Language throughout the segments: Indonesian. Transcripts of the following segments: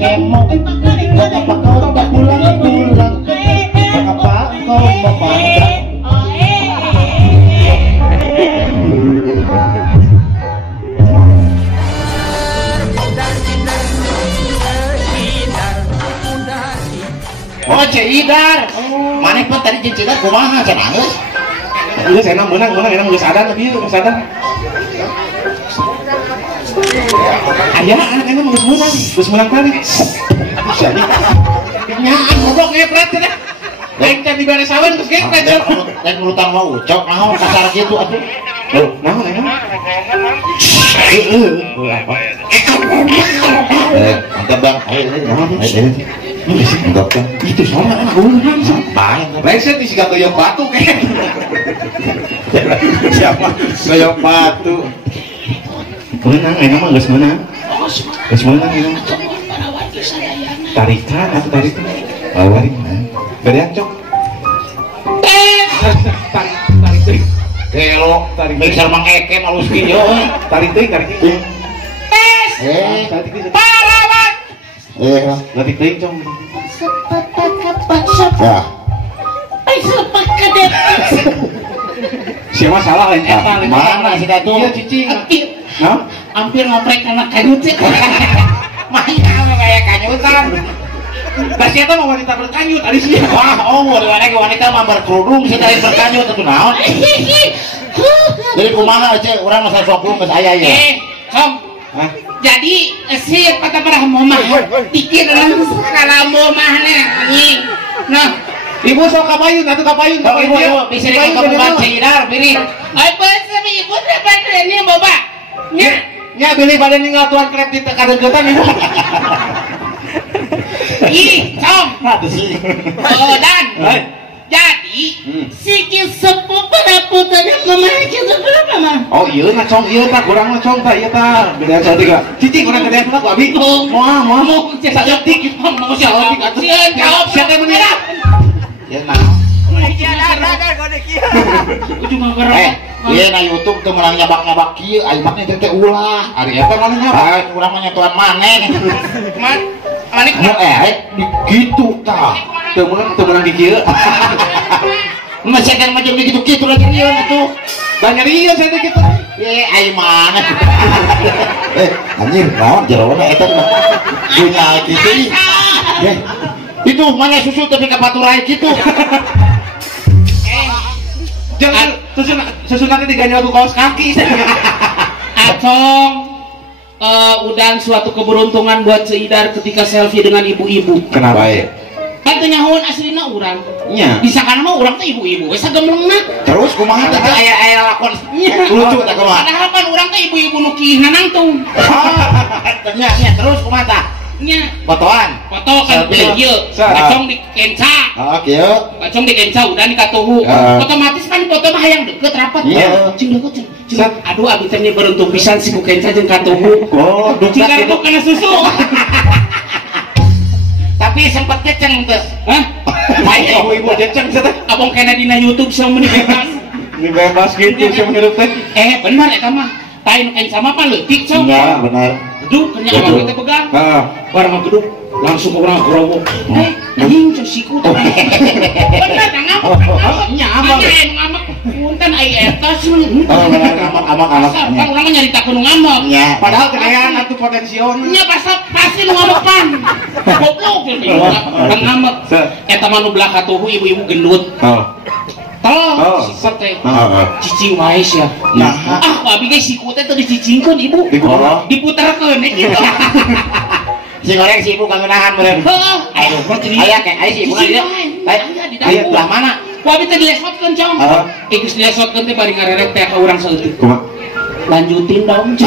kemo, mengapa kau tak pulang-pulang? Mengapa kau memandang? Oh, Cik Idar. Mana pun tadi Cik Idar kumaha cenah geus? Geus enak menang enak geus sadar tapi geus sadar. Aya anak enak geus menang kali. Nyaan goblok ngepret cenah. Lain teh dibere sawen geus ngepret. Lain urutang mau ucok naon kasar kitu atuh. Naon enak? Mantap Bang. Ayo. Itu sama anak urusan Baik. Reset di siga goyok batu kayak siapa goyok batu menang enak mah geus menang enak tarikan atau tarikan tarik berean cok tarik teh Kelo tarik bisa Mang Eke malus kieu. tarik teh tarik teh Pahlawan. tarik teh cok Ya. siapa salah lain eta Mana sih katu? iya cicing nah Hampir ngoprek anak kanyut sih. Mahnya kayak kanyutan. Tapi eta mah wanita berkanyut ari sih. Wah, wanita mah berkerudung sih dari berkanyut itu naon. Jadi kumaha Cek, urang masa sok geus aya ya. Kom. Jadi si kata para momah pikir dalam skala momahnya anjing. Nah, Ibu sok kapayun atuh kapayun ibu bisa dikatakan Cik Idar biri. Ai pas sama ibu dapat ini boba. nya beli pada ninggal tuan krep di kadeutan ibu. Ih, Tom. Oh, dan jadi si sepupu pada putanya mamah kita berapa mah? Oh iya nah cong iya tak kurang mah cong tak iya tak beda soal tiga cici kurang gedean lah ku abi mau saya dik mau saya dik atuh Jawab siapa yang menira Ya nah. cuma gerak. Ieu na YouTube teu meunang nyabak-nyabak kieu, aya mah teh ulah. ari eta mana nyapa Urang mah nyatuan maneh. Manik Gitu tah. teu meunang di kieu Masih kan macam gitu-gitu lagi dia itu. banyak iya saya teh kitu Ayo mana? Anjir, naon jeroana eta mah. Dunya gitu. Itu mana susu tapi kapaturai gitu. jangan susu nanti diganjel ku kaos kaki Acong udah suatu keberuntungan buat Cik Idar ketika selfie dengan ibu-ibu. kenapa ya Kan teu nyahoan aslina urang. nya Bisa kan mah urang teh ibu-ibu we sagemlengna. Terus kumaha teh aya lakon lucu teh kumaha? Padahal kan urang teh ibu-ibu nu kieuhna nangtung. Nya terus kumaha tah? Nya Fotoan. foto kan ieu Acong di kenca. Oh, kieu. Acong di kenca udah di katuhu. Otomatis kan foto mah hayang deket rapat. Iya. Cing deket cing. Aduh abi teh beruntung pisan si ku kenca jeung katuhu. Oh, Cing karepok kana susu. Tapi sempet ceceng teh. Hah? ayo ibu ceceng teh Abang kena dina YouTube sama meni bebas. ini bebas gitu sih menghirup teh Benar eta mah. Tain kenca mah leutik cong. Iya, benar. Duduk kenya abang kita pegang. Barang duduk langsung orang gerowo. Anjing cok siku. Benar ngamuk. Nya abang ngamuk. Punten ai eta sih. Amak-amak. Kan urang mah nyarita kudu ngamuk. padahal kekayaan atuh potensial Nya pasti nu ngamuk pan. Goblok kan ngamuk. Eta mah nu belah katuhu ibu-ibu gendut. Tolong sate. Cicing wae sia. Nah, Abi ge siku teh teu dicicingkeun ibu. Diputerkeun gitu. si goreng si ibu kangeunahan meureun. Ayo, aya ke aya si ibu dia. Aya belah mana? Ku abi teh dilesotkeun cong. Geus dilesotkeun teh bari ngareret teh ka urang saeutik. Lanjutin dong.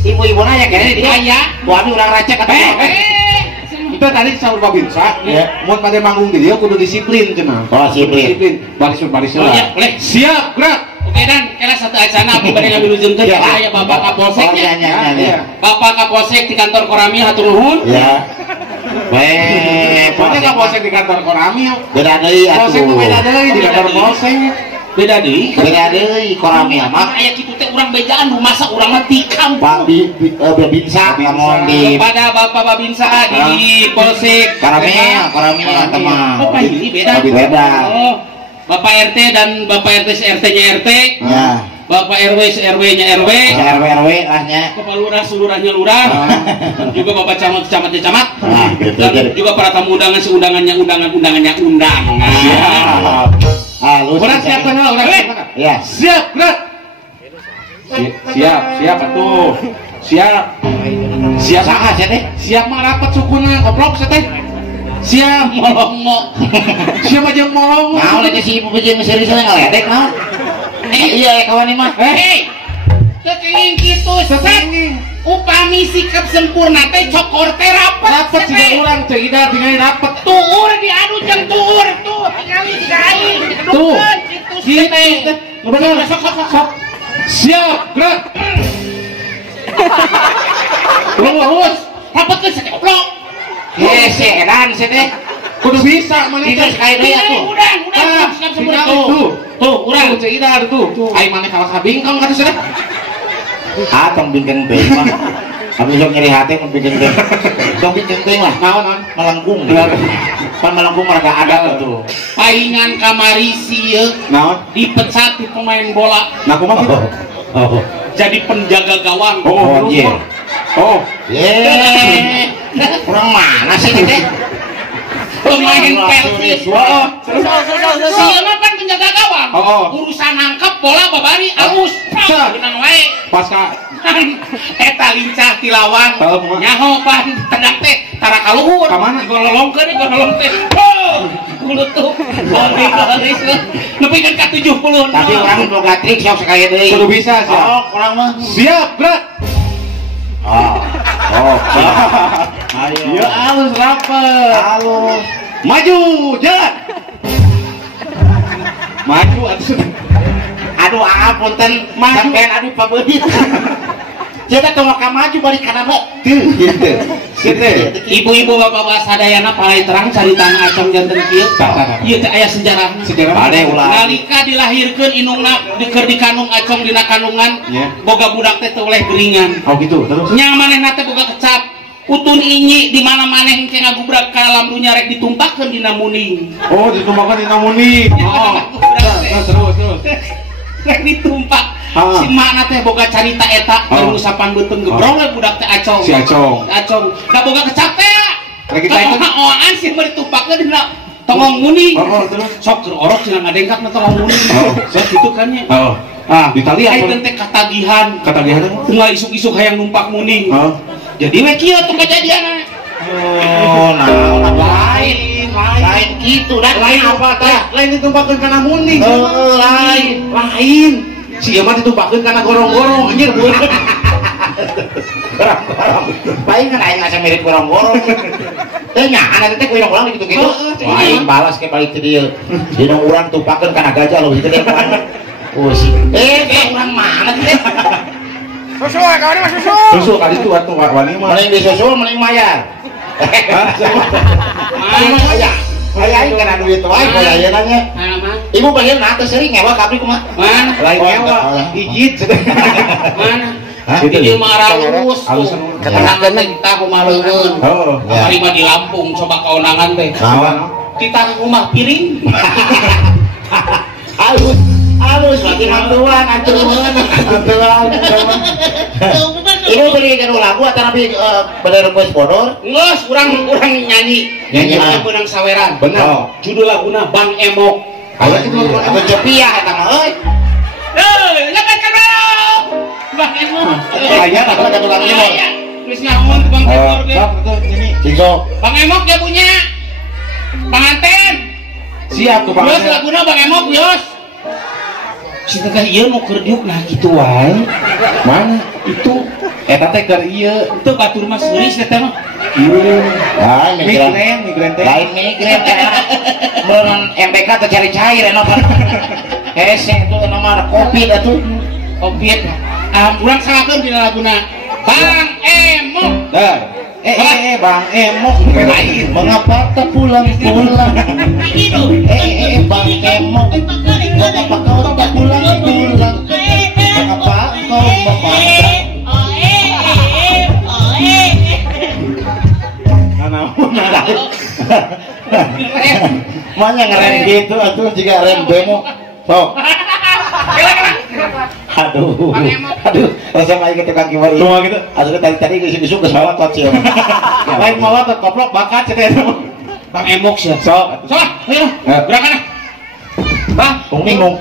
Ibu-ibu nanya kayaknya dia. Aya. Bu abi urang racek atuh. itu tadi saur babinsa mun pada manggung di dia kudu disiplin cenah disiplin baris boleh siap gerak oke dan kira satu acana abi bade ngabilujengkeun aya Bapak Kapolseknya Bapak Kapolsek di kantor Korami hatur nuhun ya baik pokoknya Kapolsek di kantor Korami beda deui atuh Polsek beda deui di kantor Polsek beda deui. Beda deui korami mah. Aya kitu teh urang bejaan nu masa urang mah di kampung. Babinsa lamun di Pada Bapak Babinsa di Polsek Karamia teman. Oh, ini beda. Beda. Oh, Bapak RT dan Bapak RT RT-nya RT. Ya. Bapak RW RW-nya RW. RW lahnya. Kepala lurah lurahnya lurah. Juga Bapak camatnya camat. Nah, gitu. Dan juga para tamu undangan undangannya undangan. Siap. Halus. Orang siap kan? Orang siap kan? Ya. Siap, gerak. Siap atuh. Siap. Siap Saha sih teh? Siap mah rapat sukuna goblok teh. Siap Molongo. siap aja molong. Mau lagi si ibu bejeung serius ngaledek naon? Iya kawan mah. Hei. Kekenging kitu sesat. Upami sikap sempurna teh cokor teh Rapat juga urang teh ida tinggal rapat. Tuur diadu jeung tuur tuh tingali digaing Tuh. kitu teh. Bener. Sok. Siap, gerak. Lurus. Rapat teh sakit goblok. Sedan sih teh. Kudu bisa mana Itu teh. sekali deui atuh. Udah, sikap sempurna Tuh, urang teh ida tuh. Ai maneh kawas kabingkong kata sudah. Tong bingkeng teh mah. Tapi sok nyeri hati mun bingkeng teh. Tong bingkeng teh mah Naon? melengkung. Pan melengkung mah ada tuh. Paingan kamari sieun Naon? dipecat di pemain bola Nah, kumaha kitu? Oh. jadi penjaga gawang. Oh, iya. Oh, Kurang mana sih teh? Pemain Persib. oh, Sieun mah pan penjaga gawang. Oh. Urusan nangkep bola babari alus. Menang wae. pasca Eta lincah ti lawan. Oh, Nyaho pan tendang teh tara kaluhur. Ka mana? Gololongkeun gololong teh. Oh, gulutuk. Golis. Nepikeun ka 70. Tapi orang boga trik sok sakaya deui. kudu bisa siap. Oh, kurang mah. Siap, gerak. Oke. Ayo. Ya halus rapet. Halus. Maju, jalan. Maju atuh. Aduh, punten sampean aduh pabeudit. Jadi tong ka maju balik kanan we. Gitu. Gitu. Ibu-ibu bapak-bapak sadayana palai terang caritaan acong janten kieu. Ieu teh aya sejarahna. Sejarah. Bade ulah. Nalika dilahirkeun inungna keur dikandung acong dina kandungan, Iya. boga budak teh teu oleh beringan. Oh gitu, terus. Nya manehna teh boga kecap. Utun inyi di mana maneh engke ngagubrak ka alam dunya rek ditumpahkeun dina muning. Oh, ditumpahkan di namuni. Oh. Terus. Rek ditumpak. Ah. Si mana teh boga carita eta Oh. baru sapan beuteung gebrong we budak teh acong. Si Acong. Da boga kecap teh. Rek ditaikeun. Oan sih mah ditumpakkeun dina tongong muning. Oh, terus. Sok keur orok cenah ngadengkak na tongong muning. Oh. Sok kitu kan nya. Oh. Ah, di tali Ai apa? teh katagihan. Kata dia teh. Tengah isuk-isuk hayang numpak muning. Oh. Jadi we kieu tuh kejadianna. Oh, nah, lain gitu dah. Lain apa teh? Lain ditumpahkeun kana muning. Lain. Lain. Si ieu mah ditumpahkeun kana gorong-gorong anjir. Paling kan aing asa mirip gorong-gorong. Teu nyaan teh ku urang gitu-gitu. Aing balas ke balik teh dieu. Dina urang tumpakeun kana gajah leuwih teh kan. Oh si. Urang mana teh? Susu kali itu atuh wani mah. Mending disusul mending mayar. Aya. Aya aing kana duit wae aya ayeuna nya. Mana? Ibu bagian na teh sering ngewa ka abdi kumaha? Mana? Lain nyewa. Hijit. Mana? Hah? Ieu mah halus. Halus. Ketenangan teh kita kumaha leuweun. Oh. Kamari mah di Lampung coba kaonangan teh. Naon? Kita rumah piring. Halus lagi mantuan aturan. Ibu beli kanu lagu atau nabi bener request bodor? Geus urang nyanyi. Nyanyi mah. Beunang saweran. Bener. Judul laguna Bang Emok. Aya itu Atau Jepia eta mah euy. Lepas kabel. Bang Emok. Aya Atau ada tukang imor. Terus nyamun Bang Emok ge. ini. Cigo. Bang Emok dia punya pengantin. Siap tuh Pak. Yos laguna Bang Emok Yos. Si teh ieu nu keur diuk nah kitu wae. Mana? Itu Eta teh keur ieu. itu batur mah seuris teh mah. Lain Migren teh. Lain migren mun MPK teh cari cair eno kan. Hese itu nomor kopi atuh. Opiet. Urang salahkeun dina laguna. Bang Emok. Dah. Bang Emok. Lain mengapa tak pulang-pulang? Gitu. Bang Emok. Mengapa kau Manya ngerem gitu atuh jika rem bemo. Sok. Aduh. Rasa main ke tukang kiwari. Cuma gitu. Atuh tadi isuk-isuk geus mawatot sih. Lain mawatot goblok bakat cenah. Bang emok sih. Sok. Sok, ayo. Gerakan. Bang, Tungling nung.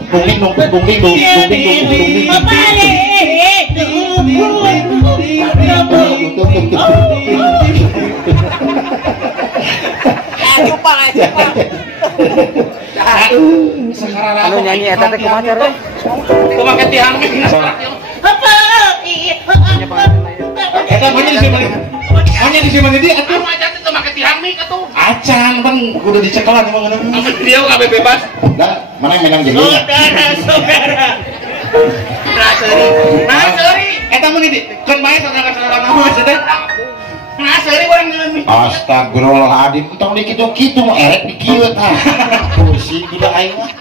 anu nyanyi eta teh kumaha teh? Kumaha tiang meh. Eta manya di sini. Manya di sini dia atuh. Anu aja teh make tiang meh atuh. Acan bang kudu dicekelan emang ngono. Dia kabeh bebas. Dah, mana yang menang jadi? Saudara. Nah, sorry. Eta mun di kan bae saudara-saudara nama teh. Nah, sorry urang ngeun. Astagfirullahaladzim, entong di kitu-kitu mau erek di kieu tah. Kursi kuda aing mah.